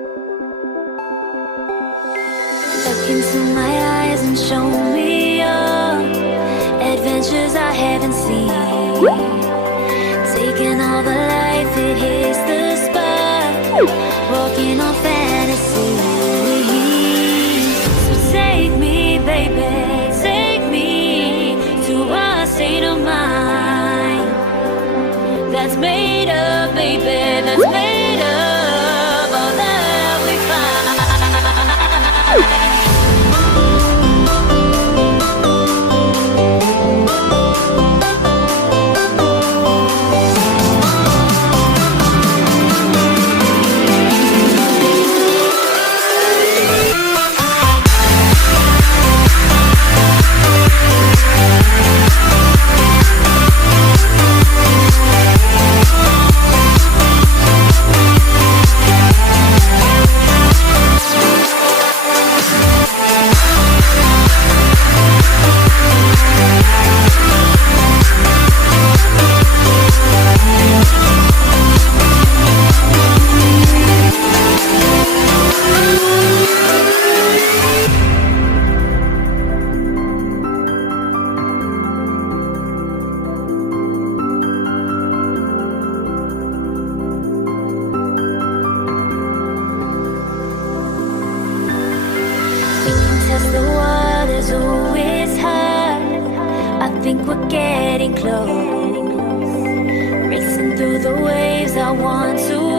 Look into my eyes and show me your adventures I haven't seen. Taking all the life, it hits the spot. Walking on fantasy. So take me, baby, take me to a state of mind that's made up, baby, that's made up all that we find. Test the waters, oh it's hard. I think we're getting close. Racing through the waves, I want to